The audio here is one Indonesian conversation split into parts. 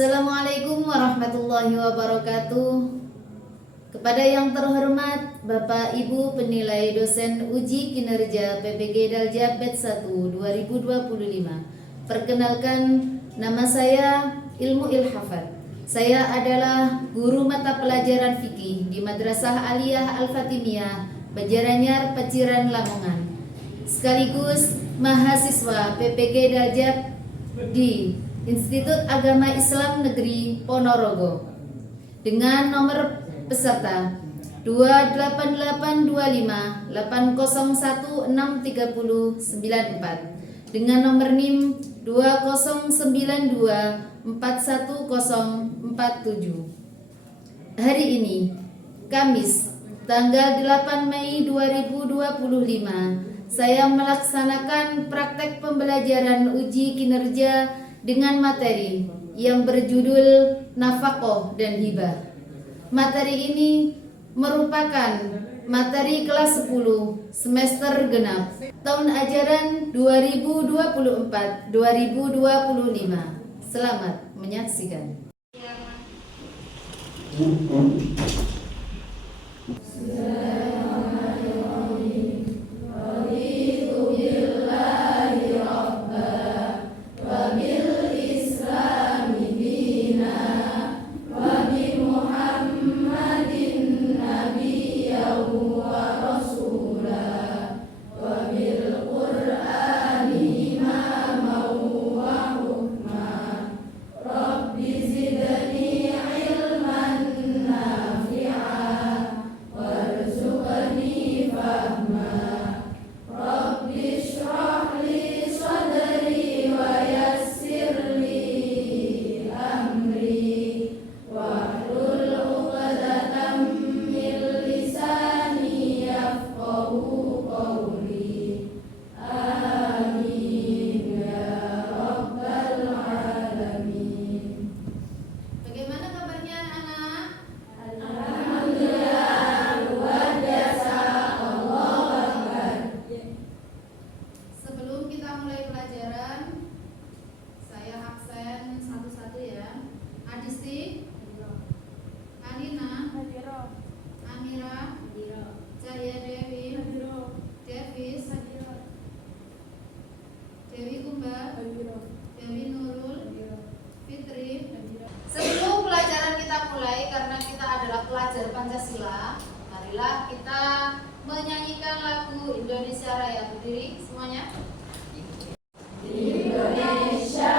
Assalamualaikum warahmatullahi wabarakatuh. Kepada yang terhormat Bapak Ibu penilai dosen uji kinerja PPG Daljab Batch 1 2025. Perkenalkan, nama saya Ilmu Ilhafat. Saya adalah guru mata pelajaran fikih di Madrasah Aliyah Al-Fatimiyah, Banjaranyar, Paciran, Lamongan. Sekaligus mahasiswa PPG Daljab di Institut Agama Islam Negeri Ponorogo dengan nomor peserta 28858016394 dengan nomor NIM 2092410047. Hari ini Kamis tanggal 8 Mei 2025 saya melaksanakan praktek pembelajaran uji kinerja dengan materi yang berjudul nafaqah dan hibah. Materi ini merupakan materi kelas 10 semester genap tahun ajaran 2024-2025. Selamat menyaksikan. Sebelum pelajaran kita mulai, karena kita adalah pelajar Pancasila, marilah kita menyanyikan lagu Indonesia Raya. Berdiri semuanya. Indonesia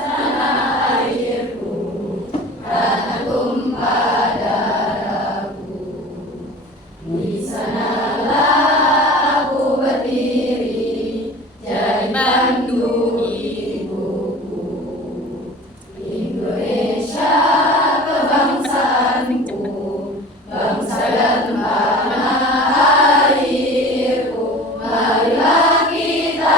tanah airku, tanah tumpah darahku. Di sanalah aku berdiri, jadi pandu ibuku. Indonesia kebangsaanku, bangsa dan tanah airku. Marilah kita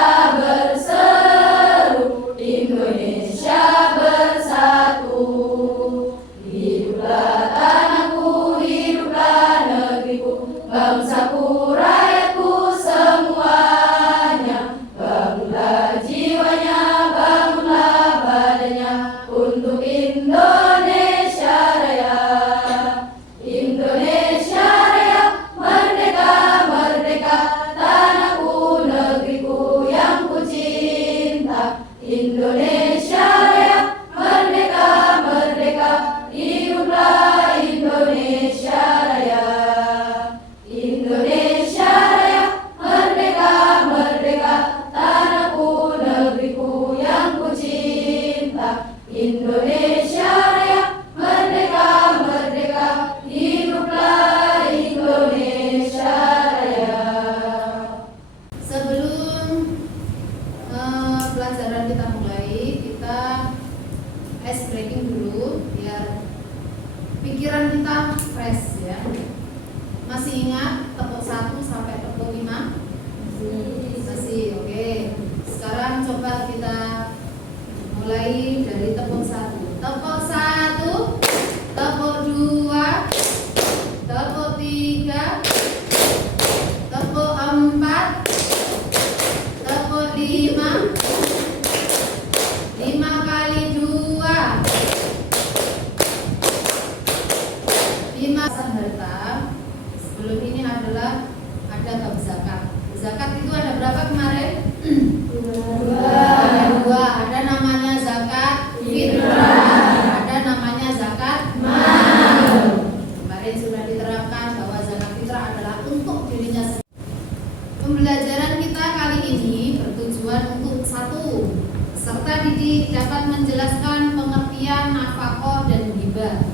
Pembelajaran kita kali ini bertujuan untuk satu, peserta didik dapat menjelaskan pengertian nafaqah dan hibah.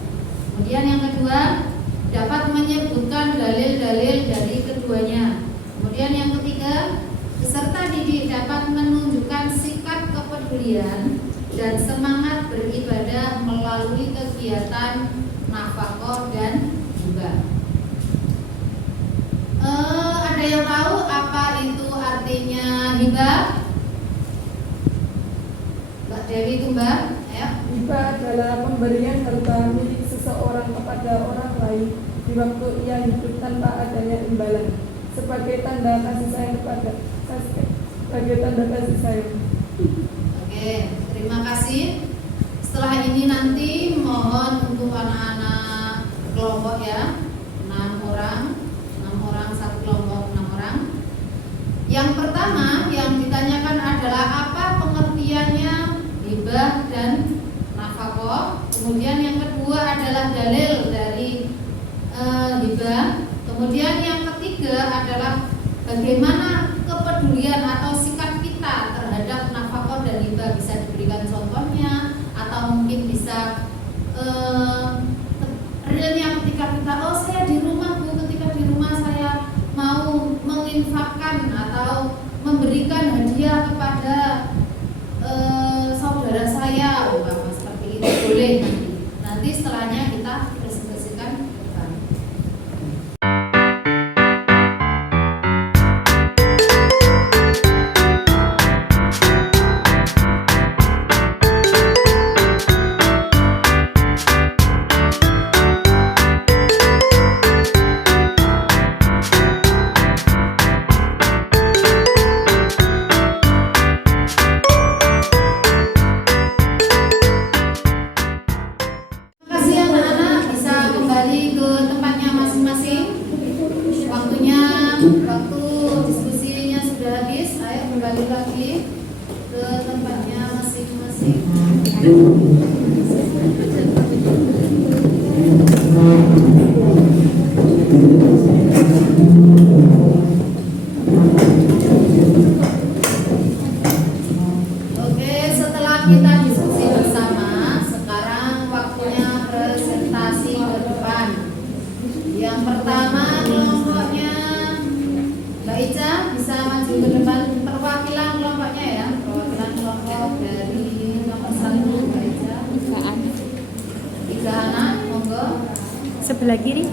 Kemudian yang kedua, dapat menyebutkan dalil-dalil dari keduanya. Kemudian yang ketiga, peserta didik dapat menunjukkan sikap kepedulian dan semangat beribadah melalui kegiatan nafaqah dan hibah. Ada yang tahu apa itu artinya hibah? Mbak Dewi itu Mbak? Ayo. Hibah adalah pemberian harta milik seseorang kepada orang lain di waktu ia hidup tanpa adanya imbalan, sebagai tanda kasih sayang Oke, terima kasih. Setelah ini nanti mohon untuk anak-anak kelompok ya, 6 orang satu kelompok 6 orang. Yang pertama yang ditanyakan adalah apa pengertiannya hibah dan nafaqah. Kemudian yang kedua adalah dalil dari hibah. Kemudian yang ketiga adalah bagaimana kepedulian atau sikap kita terhadap nafaqah dan hibah. Bisa diberikan contohnya atau mungkin bisa realnya ketika kita saya di rumah Bu, ketika di rumah saya mau menginfakkan atau memberikan hadiah kepada saudara saya, seperti itu boleh nanti setelahnya kita presentasikan depan. Waktu diskusinya sudah habis, ayo kembali lagi ke tempatnya masing-masing. Oke, setelah kita diskusi bersama, sekarang waktunya presentasi ke depan. Yang pertama kelompoknya Mbak Ica bisa maju ke depan, perwakilan kelompoknya ya, perwakilan kelompok dari nomor 1 Mbak Ica. 3 anak, monggo. Sebelah kiri.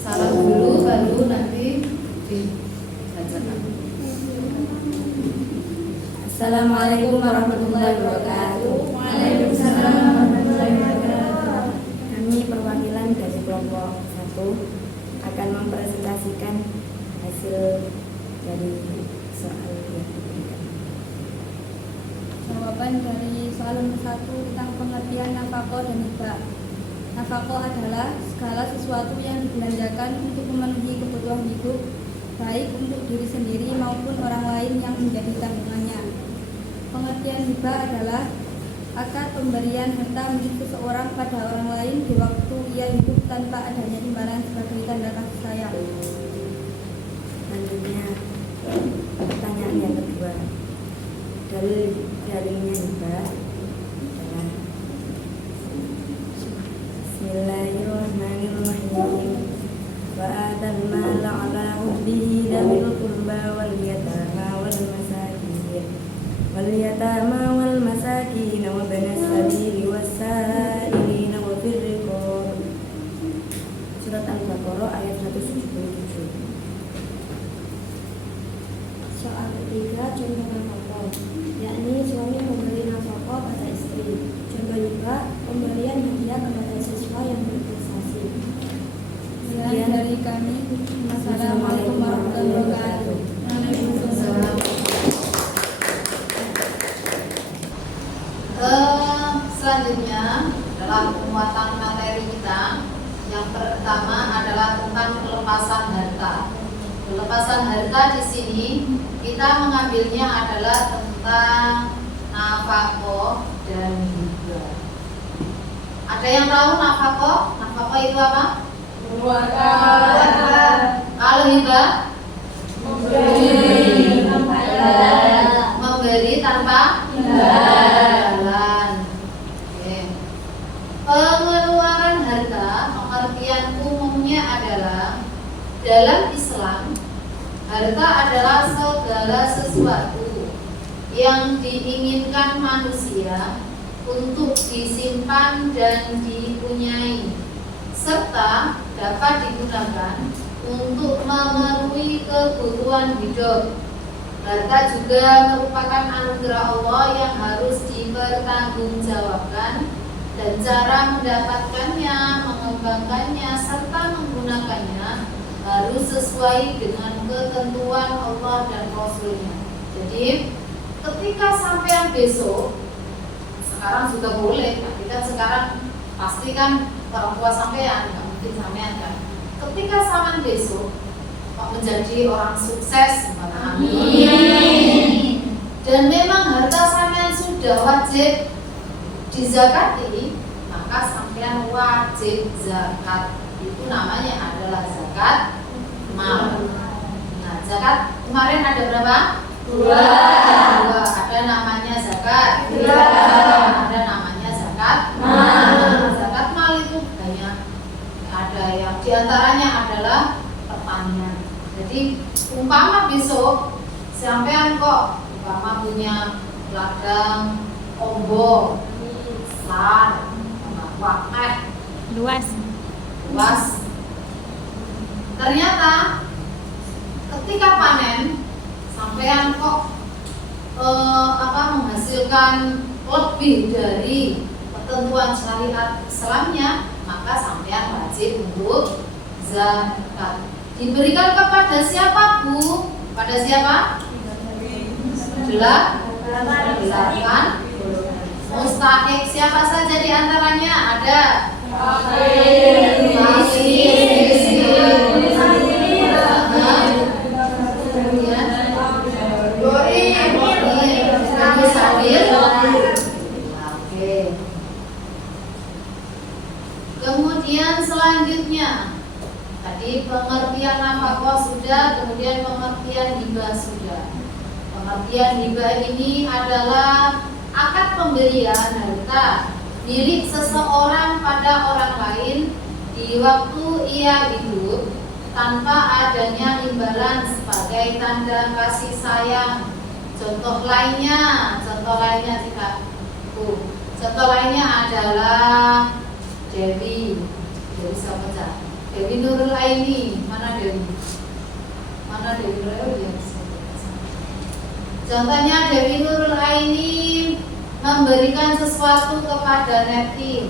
Salam dulu baru nanti dibacakan. Assalamualaikum warahmatullahi wabarakatuh. Waalaikumsalam warahmatullahi wabarakatuh. Kami perwakilan dari kelompok 1 akan mempresentasikan hasil dari soal yang diberikan. Jawaban dari soal nomor 1 tentang pengertian nafaqah dan hibah. Nafaqah adalah segala sesuatu yang dibelanjakan untuk memenuhi kebutuhan hidup, baik untuk diri sendiri maupun orang lain yang menjadi tanggungannya. Pengertian hibah adalah akad pemberian harta milik seseorang pada orang lain di waktu ia hidup tanpa adanya imbalan sebagai tanda kasih sayang. Selanjutnya pertanyaan yang kedua. Dalilnya hibah adalah Bismillahirrahmanirrahim. Wa atal mala ala hubbihi dzawil qurba wal yatama wal masakin wa banas sabili was-sa'ilina wa fir riqab. Surat Al-Baqarah ayat 177. Soal ketiga, contoh nafaqah, yakni suami memberi nafaqah pada istri. Contoh hibah, pemberian hadiah kepada siswa yang berprestasi. Sekian dari kami. Assalamualaikum warahmatullahi wabarakatuh. Waalaikumsalam. Selanjutnya adalah penguatan materi kita. Yang pertama adalah tentang pelepasan harta. Pelepasan harta di sini kita mengambilnya adalah tentang nafaqah dan hibah. Ada yang tahu nafaqah? Nafaqah itu apa? Kalau hibah memberi tanpa imbalan. Oke. Pengeluaran harta pengertian umumnya adalah dalam Islam harta adalah segala sesuatu yang diinginkan manusia untuk disimpan dan dipunyai serta dapat digunakan untuk memenuhi kebutuhan hidup. Harta juga merupakan anugerah Allah yang harus dipertanggungjawabkan dan cara mendapatkannya, mengembangkannya serta menggunakannya harus sesuai dengan ketentuan Allah dan Rasulnya. Jadi ketika sampean besok, sekarang juga boleh, tapi kan sekarang pasti kan orang tua sampean, nggak mungkin sampean kan. Ketika sampean besok kok menjadi orang sukses, amin. Dan memang harta sampean sudah wajib dizakati, maka sampean wajib zakat. Itu namanya adalah zakat mal. Nah, zakat kemarin ada berapa? Dua. Ada namanya zakat. Ada namanya zakat mal. Zakat mal itu banyak. Ada yang diantaranya adalah pertanian. Jadi umpama besok sampean kok umpama punya ladang, ombong, sar, wakeh, luas. Ternyata ketika panen sampean kok menghasilkan lebih dari ketentuan syariat Islamnya, maka sampean wajib untuk zakat. Diberikan kepada siapa, Bu? Pada siapa? Delapan mustahik. Siapa saja di antaranya? Ada Kemudian selanjutnya tadi pengertian nafkah sudah, kemudian pengertian hibah sudah. Pengertian hibah ini adalah akad pemberian harta milik seseorang pada orang lain di waktu ia hidup tanpa adanya imbalan sebagai tanda kasih sayang. Contoh lainnya tidak. Contoh lainnya adalah Dewi siapa cak? Dewi Nurul Aini. Mana Dewi Nurul Aini? Contohnya Dewi Nurul Aini memberikan sesuatu kepada Neti,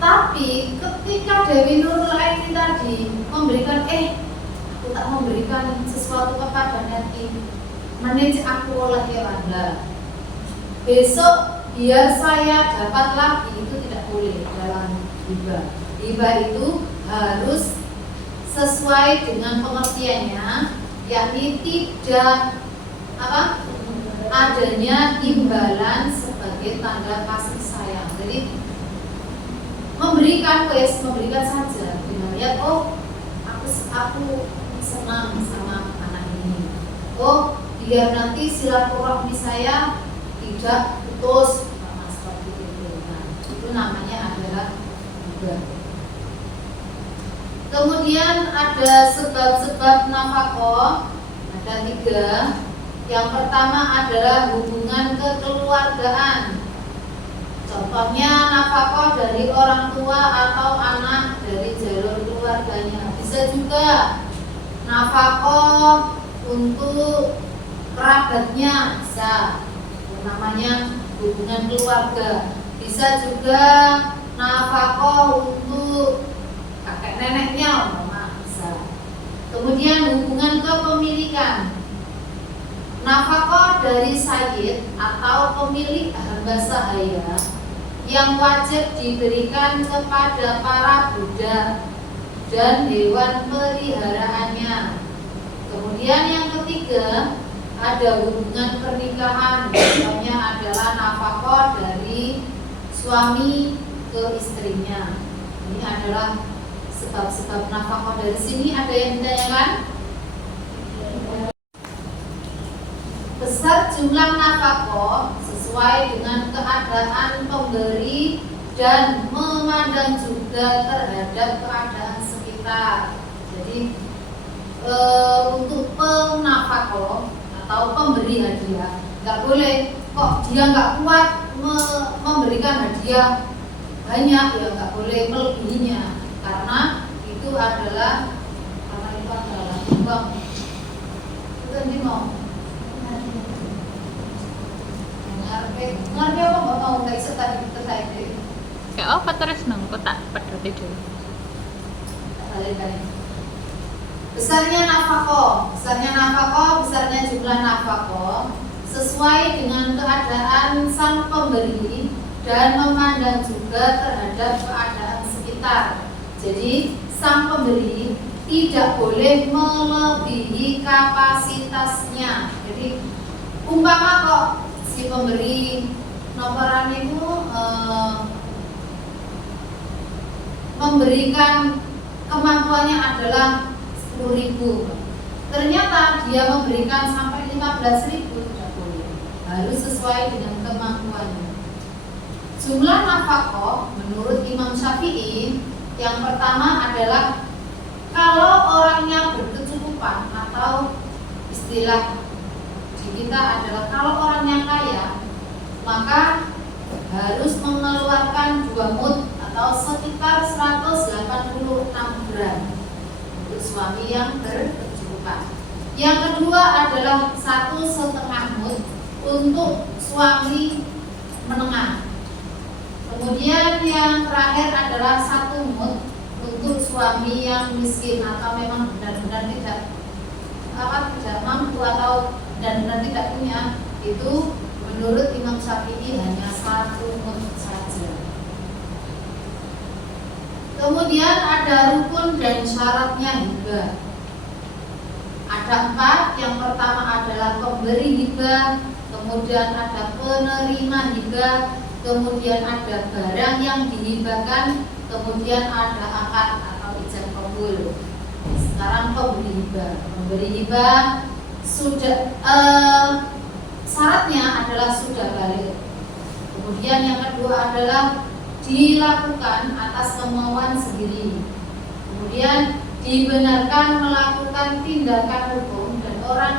tapi ketika Dewi Nurul Aini tadi memberikan, aku tak memberikan sesuatu kepada Neti, manage aku oleh Anda. Besok biar saya dapat lagi, itu tidak boleh dalam hibah. Hibah itu harus sesuai dengan pengertiannya, yakni tidak adanya imbalan sebagai tanda kasih sayang. Jadi memberikan saja dengan lihat, aku senang sama anak ini. Biar nanti silaturahmi saya tidak putus, seperti itu. Nah, itu namanya adalah hibah. Kemudian ada sebab-sebab nafkah, ada 3. Yang pertama adalah hubungan kekeluargaan. Contohnya nafkah dari orang tua atau anak dari jalur keluarganya. Bisa juga nafkah untuk kerabatnya, bisa, namanya hubungan keluarga. Bisa juga nafkah untuk kakek neneknya, bisa. Kemudian hubungan kepemilikan, nafkah dari sayyid atau pemilik hamba sahaya yang wajib diberikan kepada para budak dan hewan peliharaannya. Kemudian yang ketiga ada hubungan pernikahan, contohnya adalah nafkah dari suami ke istrinya. Ini adalah sebab-sebab nafkah. Dari sini ada yang ditanyakan? Besar jumlah nafkah sesuai dengan keadaan pemberi dan memandang juga terhadap keadaan sekitar. Jadi untuk penafkah atau pemberi hadiah nggak boleh kok dia nggak kuat memberikan hadiah banyak, ya nggak boleh melebihinya, karena itu adalah uang. Itu nanti mau ngerti apa nggak mau nggak bisa tadi terkait deh. Kayak apa terus nang kok tak pedot itu. Besarnya nafkah, besarnya jumlah nafkah sesuai dengan keadaan sang pemberi dan memandang juga terhadap keadaan sekitar. Jadi sang pemberi tidak boleh melebihi kapasitasnya. Jadi umpama kok si pemberi nomoran itu memberikan kemampuannya adalah 10.000, ternyata dia memberikan sampai 15.000, tidak boleh, harus sesuai dengan kemampuannya. Jumlah nafkah menurut Imam Syafi'i yang pertama adalah kalau orangnya berkecukupan, atau istilah di kita adalah kalau orangnya kaya, maka harus mengeluarkan 2 mud atau sekitar 186 gram untuk suami yang berkecukupan. Yang kedua adalah 1,5 mud untuk suami menengah. Kemudian yang terakhir adalah 1 mud untuk suami yang miskin atau memang benar-benar tidak mampu atau benar-benar tidak punya. Itu menurut Imam Syafi'i hanya 1 mud saja. Kemudian ada rukun dan syaratnya hibah. Ada 4. Yang pertama adalah pemberi hibah, kemudian ada penerima hibah, kemudian ada barang yang dihibahkan, kemudian ada akad atau ijab kabul. Sekarang pemberi hibah. Pemberi hibah sudah syaratnya adalah sudah balik. Kemudian yang kedua adalah dilakukan atas kemauan sendiri. Kemudian dibenarkan melakukan tindakan hukum dan orang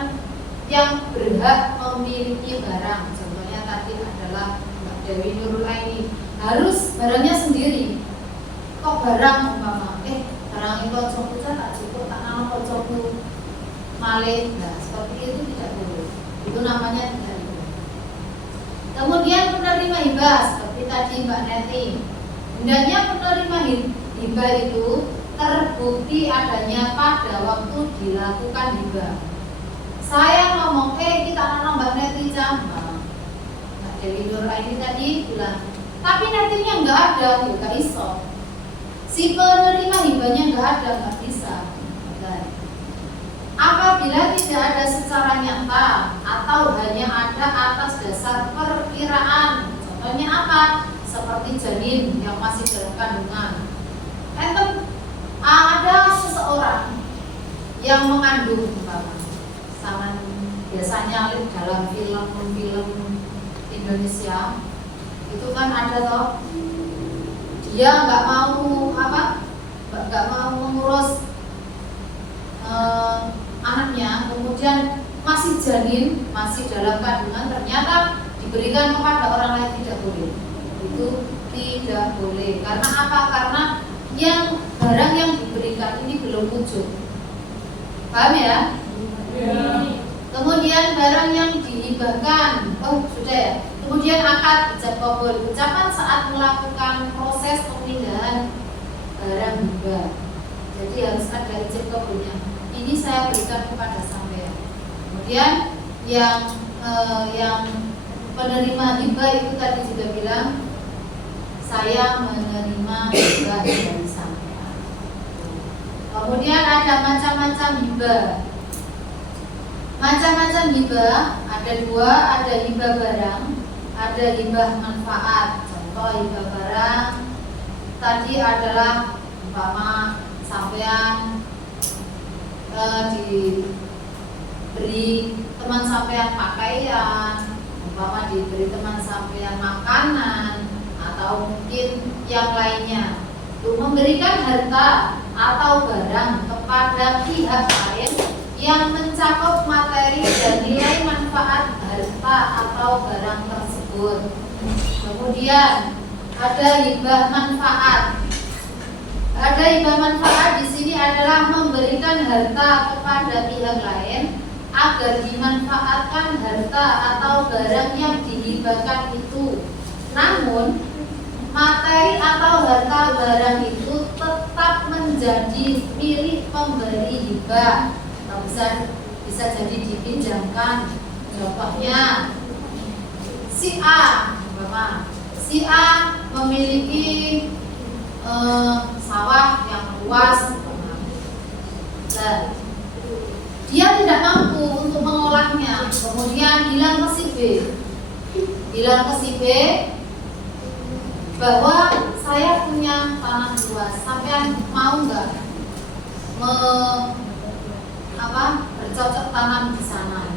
yang berhak memiliki barang. Contohnya tadi adalah Mbak Dewi Nurul Aini, harus barangnya sendiri. Kok barang umpama barang itu kocokku tak cukup, tak nama kocokku malih. Nah, seperti itu tidak boleh. Itu namanya tidak boleh. Kemudian penerima hibah seperti tadi Mbak Neti, hendaknya penerima hibah itu terbukti adanya pada waktu dilakukan hibah. Saya ngomong, kita anak Mbak Neti Mbak Dewi Nur ini tadi bilang, tapi Netinya nggak ada, ya nggak iso. Si penerima hibahnya nggak ada, nggak bisa. Apabila tidak ada secara nyata atau hanya ada atas dasar perkiraan, contohnya apa? Seperti janin yang masih dalam kandungan. Ada seseorang yang mengandung, sama biasanya dalam film-film Indonesia itu kan ada toh, dia nggak mau mengurus anaknya, kemudian masih janin, masih dalam kandungan, ternyata diberikan kepada orang lain, tidak boleh. Itu tidak boleh. Karena apa? Karena barang yang diberikan ini belum wujud. Paham ya? Kemudian barang yang dihibahkan, sudah ya. Kemudian akad ijab kabul, ucapan saat melakukan proses pemindahan barang hibah. Jadi harus ada ijab kabulnya. Ini saya berikan kepada sampean. Kemudian yang penerima hibah itu tadi juga bilang, saya menerima hibah dari sampean. Kemudian ada macam-macam hibah. Macam-macam hibah ada 2, ada hibah barang, ada hibah manfaat. Contoh hibah barang, tadi adalah umpama sampean diberi teman sampean pakaian, umpama diberi teman sampean makanan, atau mungkin yang lainnya. Memberikan harta atau barang kepada pihak lain yang mencakup materi dan nilai manfaat harta atau barang tersebut. Kemudian ada hibah manfaat. Ada hibah manfaat di sini adalah memberikan harta kepada pihak lain agar dimanfaatkan harta atau barang yang dihibahkan itu. Namun materi atau harta barang itu tetap menjadi milik pemberi hibah. Bisa jadi dipinjamkan. Contohnya si A memiliki sawah yang luas. Dan dia tidak mampu untuk mengolahnya. Kemudian bilang ke si B bahwa saya punya tanah luas, sampean mau nggak bercocok tanam di sana?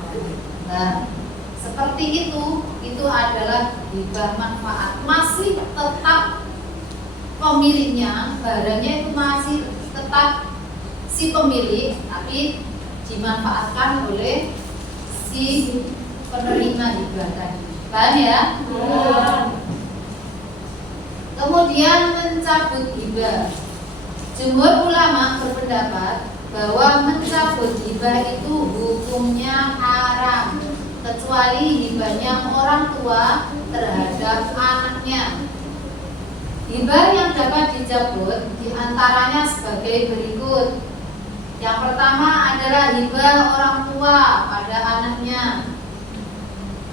Nah, seperti itu adalah hibah manfaat. Masih tetap pemiliknya, barangnya itu masih tetap si pemilik, tapi dimanfaatkan oleh si penerima hibah tadi. Paham ya? Kemudian mencabut hibah. Jumhur ulama berpendapat bahwa mencabut hibah itu hukumnya haram, kecuali hibahnya orang tua terhadap anaknya. Hibah yang dapat dicabut diantaranya sebagai berikut. Yang pertama adalah hibah orang tua pada anaknya.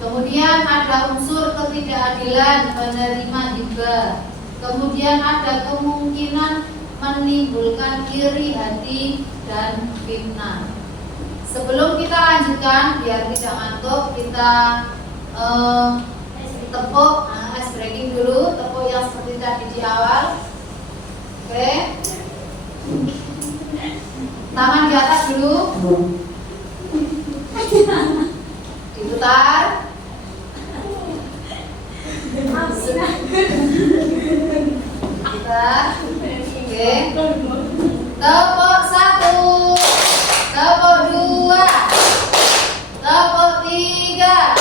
Kemudian ada unsur ketidakadilan penerima hibah. Kemudian ada kemungkinan menimbulkan iri hati dan fitnah. Sebelum kita lanjutkan, biar tidak ngantuk, kita tepuk ice breaking dulu, tepuk yang seperti tadi di awal. Oke. Tangan di atas dulu. Diputar. Oke. Tepuk 1, tepuk 2, tepuk 3,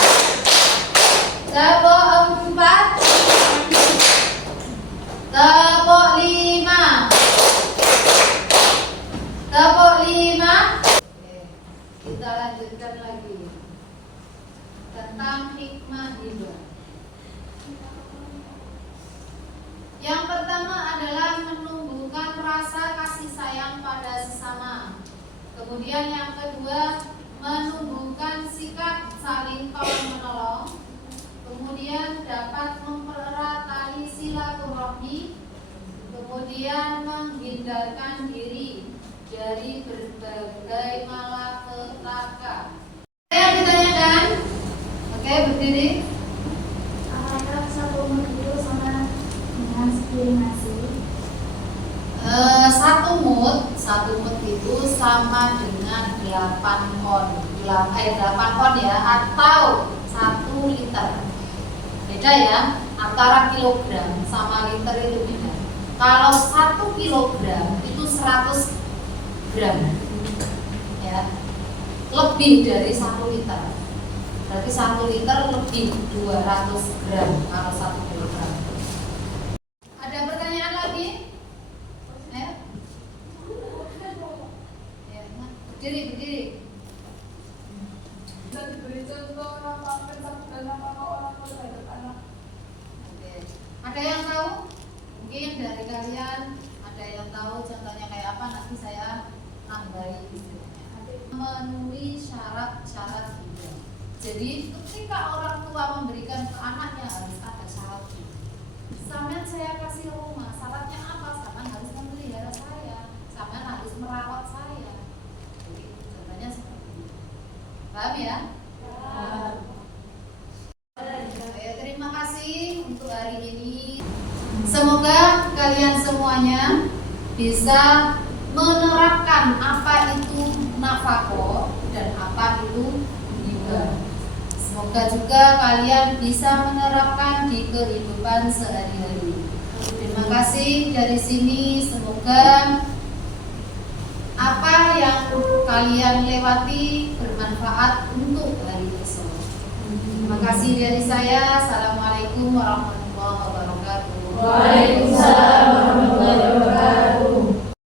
tepuk 4, tepuk 5, tepuk 5. Kita lanjutkan lagi tentang hikmah hibah. Yang pertama adalah menumbuhkan rasa kasih sayang pada sesama. Kemudian yang kedua, menumbuhkan sikap saling tolong menolong. Kemudian dapat mempererat tali silaturahmi. Kemudian menghindarkan diri dari berbagai malapetaka. Yang ditanyakan, oke, berdiri. Apakah satu umur itu sama dengan sepiring nasi? Satu mut itu sama dengan 8 kon. 8 kon ya, atau 1 liter. Beda ya, antara kilogram sama liter itu beda. Kalau 1 kilogram itu 100 gram, ya, lebih dari 1 liter. Berarti 1 liter lebih 200 gram kalau 1 kilogram. Ada pertanyaan lagi? Ayo. Ya, berdiri. Dan diberi contoh nama pencabut dan nama orang tua terhadap anak. Oke. Ada yang tahu? Mungkin dari kalian ada yang tahu contohnya kayak apa? Nanti saya nambahi istilahnya. Memenuhi syarat-syarat hibah. Jadi ketika orang tua memberikan ke anaknya harus ada syaratnya. Sampean saya kasih rumah, syaratnya apa? Sampean harus memelihara saya, sampean harus merawat saya. Jadi contohnya seperti itu. Paham ya? Terima kasih untuk hari ini. Semoga kalian kalian semuanya bisa menerapkan apa itu nafaqah dan apa itu hibah. Semoga juga kalian bisa menerapkan di kehidupan sehari-hari. Terima kasih dari sini, semoga apa yang kalian lewati bermanfaat untuk hari esok. Terima kasih dari saya. Assalamualaikum warahmatullahi wabarakatuh. Waalaikumsalam warahmatullahi